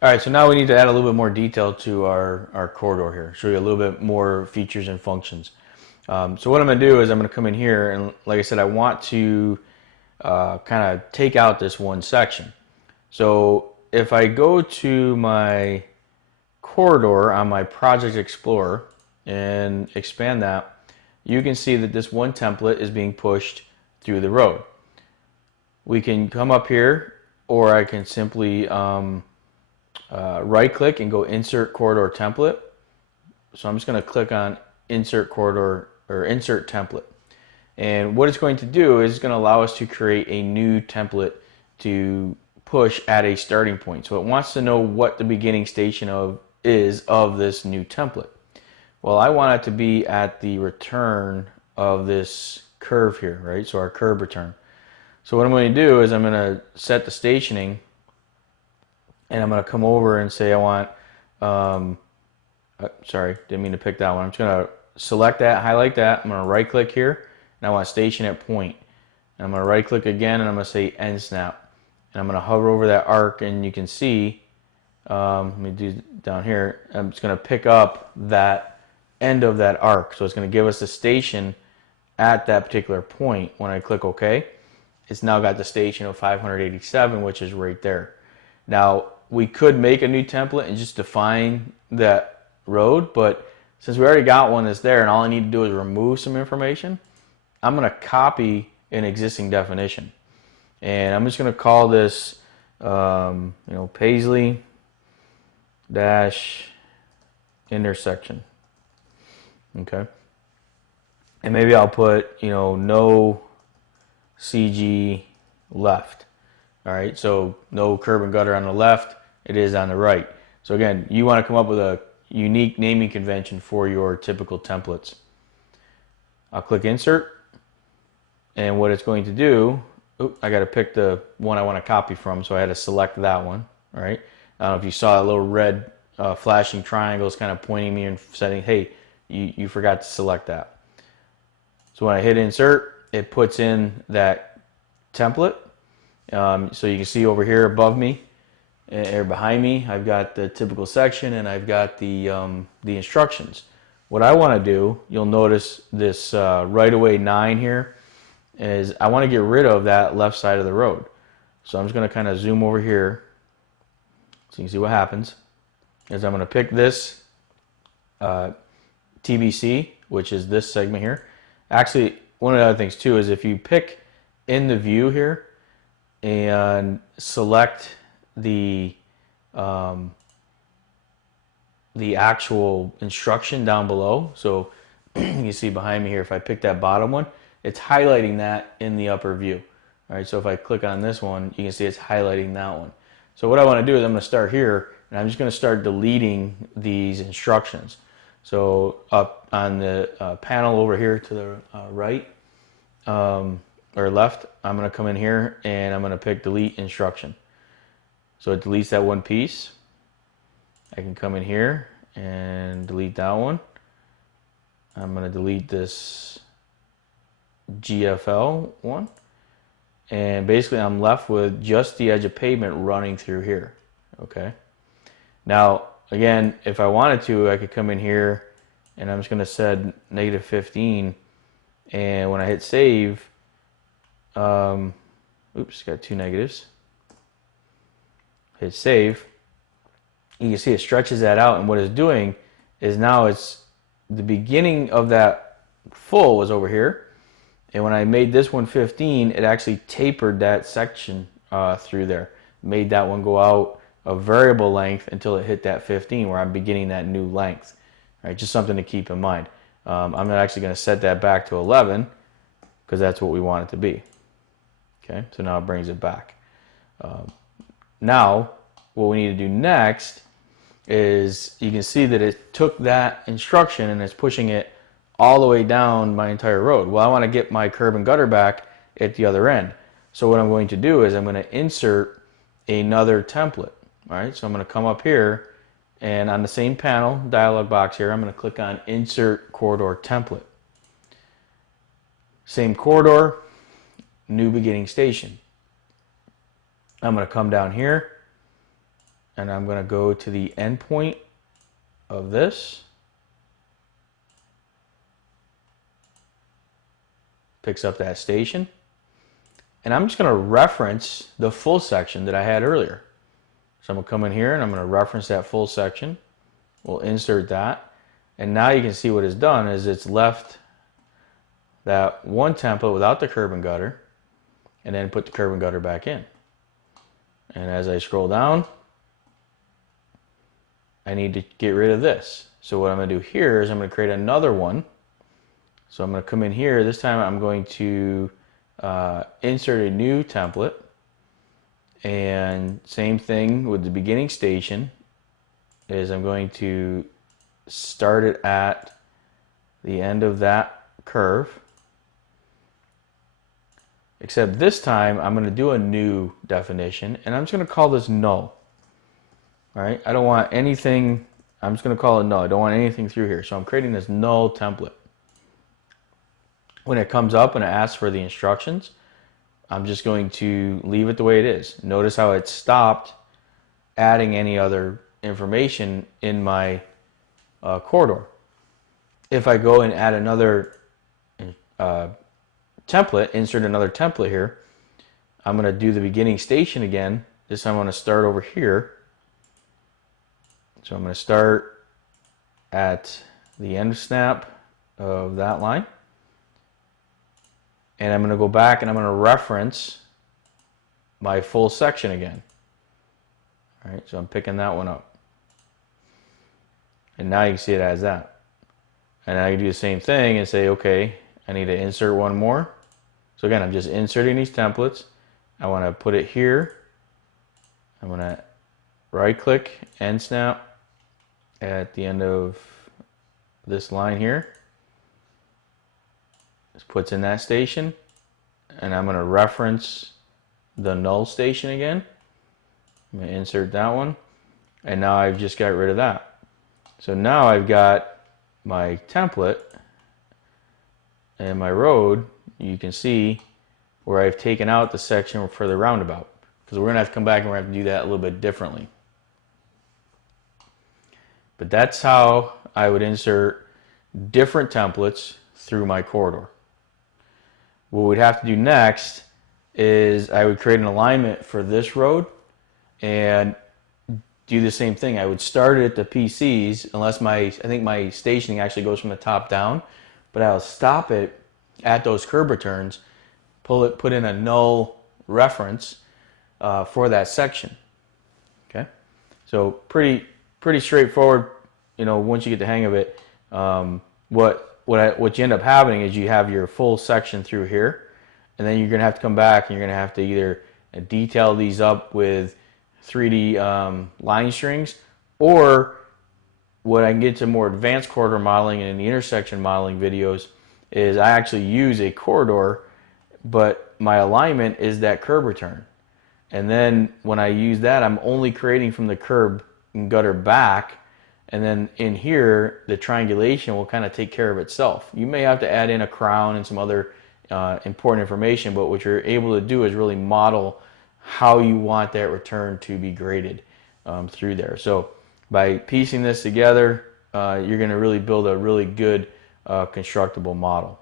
All right, so now we need to add a little bit more detail to our corridor here, show you a little bit more features and functions. So what I'm going to do is I'm going to come in here and, like I said, I want to kind of take out this one section. So if I go to my corridor on my Project Explorer and expand that, you can see that this one template is being pushed through the road. We can come up here, or I can simply right click and go insert corridor template. So I'm just going to click on insert corridor or insert template. And what it's going to do is it's going to allow us to create a new template to push at a starting point. So it wants to know what the beginning station is of this new template. Well, I want it to be at the return of this curve here, right? So our curve return. So what I'm going to do is I'm going to set the stationing, and I'm going to come over and say I want, sorry, didn't mean to pick that one. I'm just going to select that, highlight that. I'm going to right click here, and I want station at point. And I'm going to right click again, and I'm going to say end snap. And I'm going to hover over that arc, and you can see, let me do down here, I'm just going to pick up that end of that arc. So it's going to give us the station at that particular point. When I click OK, it's now got the station of 587, which is right there. Now, we could make a new template and just define that road, but since we already got one that's there and all I need to do is remove some information, I'm going to copy an existing definition. And I'm just going to call this, Paisley dash intersection. Okay. And maybe I'll put, no CG left. All right, so no curb and gutter on the left, it is on the right. So again, you want to come up with a unique naming convention for your typical templates. I'll click insert, and what it's going to do, I got to pick the one I want to copy from, so I had to select that one. All right, I don't know if you saw a little red flashing triangles kind of pointing me and saying, hey, you forgot to select that. So when I hit insert, it puts in that template. So you can see over here above me or behind me, I've got the typical section and I've got the instructions. What I want to do, you'll notice this right away 9 here, is I want to get rid of that left side of the road. So I'm just going to kind of zoom over here so you can see what happens. Is I'm going to pick this TBC, which is this segment here. Actually, one of the other things too is if you pick in the view here and select the actual instruction down below. So you can see behind me here, if I pick that bottom one, it's highlighting that in the upper view. All right, so if I click on this one, you can see it's highlighting that one. So what I want to do is I'm going to start here, and I'm just going to start deleting these instructions. So up on the panel over here to the right, or left, I'm going to come in here and I'm going to pick delete instruction. So it deletes that one piece. I can come in here and delete that one. I'm going to delete this GFL one. And basically I'm left with just the edge of pavement running through here. Okay. Now, again, if I wanted to, I could come in here and I'm just going to set -15. And when I hit save, oops, got 2 negatives. Hit save. You can see it stretches that out, and what it's doing is now it's the beginning of that full was over here, and when I made this one 15, it actually tapered that section through there, made that one go out a variable length until it hit that 15, where I'm beginning that new length. All right, just something to keep in mind. I'm not actually going to set that back to 11 because that's what we want it to be. Okay, so now it brings it back. Now, what we need to do next is you can see that it took that instruction and it's pushing it all the way down my entire road. Well, I want to get my curb and gutter back at the other end. So what I'm going to do is I'm going to insert another template. All right, so I'm going to come up here and on the same panel, dialog box here, I'm going to click on Insert Corridor Template. Same corridor, new beginning station. I'm going to come down here and I'm going to go to the endpoint of this. Picks up that station. And I'm just going to reference the full section that I had earlier. So I'm going to come in here and I'm going to reference that full section. We'll insert that. And now you can see what it's done is it's left that one template without the curb and gutter and then put the curb and gutter back in. And as I scroll down, I need to get rid of this. So what I'm going to do here is I'm going to create another one. So I'm going to come in here. This time I'm going to insert a new template. And same thing with the beginning station is I'm going to start it at the end of that curve. Except this time I'm going to do a new definition and I'm just going to call this null. All right, I don't want anything, I'm just going to call it null. I don't want anything through here. So I'm creating this null template. When it comes up and it asks for the instructions, I'm just going to leave it the way it is. Notice how it stopped adding any other information in my corridor. If I go and add another template, insert another template here, I'm going to do the beginning station again. This time I'm going to start over here. So I'm going to start at the end snap of that line. And I'm going to go back and I'm going to reference my full section again. All right, so I'm picking that one up. And now you can see it as that. And I can do the same thing and say, okay, I need to insert one more. So again, I'm just inserting these templates. I want to put it here. I'm going to right click, end snap at the end of this line here. This puts in that station. And I'm going to reference the null station again. I'm going to insert that one. And now I've just got rid of that. So now I've got my template and my road. You can see where I've taken out the section for the roundabout. Because we're going to have to come back and we're going to have to do that a little bit differently. But that's how I would insert different templates through my corridor. What we'd have to do next is I would create an alignment for this road and do the same thing. I would start it at the PCs unless I think my stationing actually goes from the top down, but I'll stop it at those curb returns, put in a null reference for that section. Okay, so pretty straightforward. You know, once you get the hang of it, what you end up having is you have your full section through here, and then you're going to have to come back and you're going to have to either detail these up with 3D line strings, or what I can get to more advanced corridor modeling and in the intersection modeling videos is I actually use a corridor, but my alignment is that curb return. And then when I use that, I'm only creating from the curb and gutter back. And then in here, the triangulation will kind of take care of itself. You may have to add in a crown and some other important information, but what you're able to do is really model how you want that return to be graded through there. So by piecing this together, you're going to really build a really good constructable model.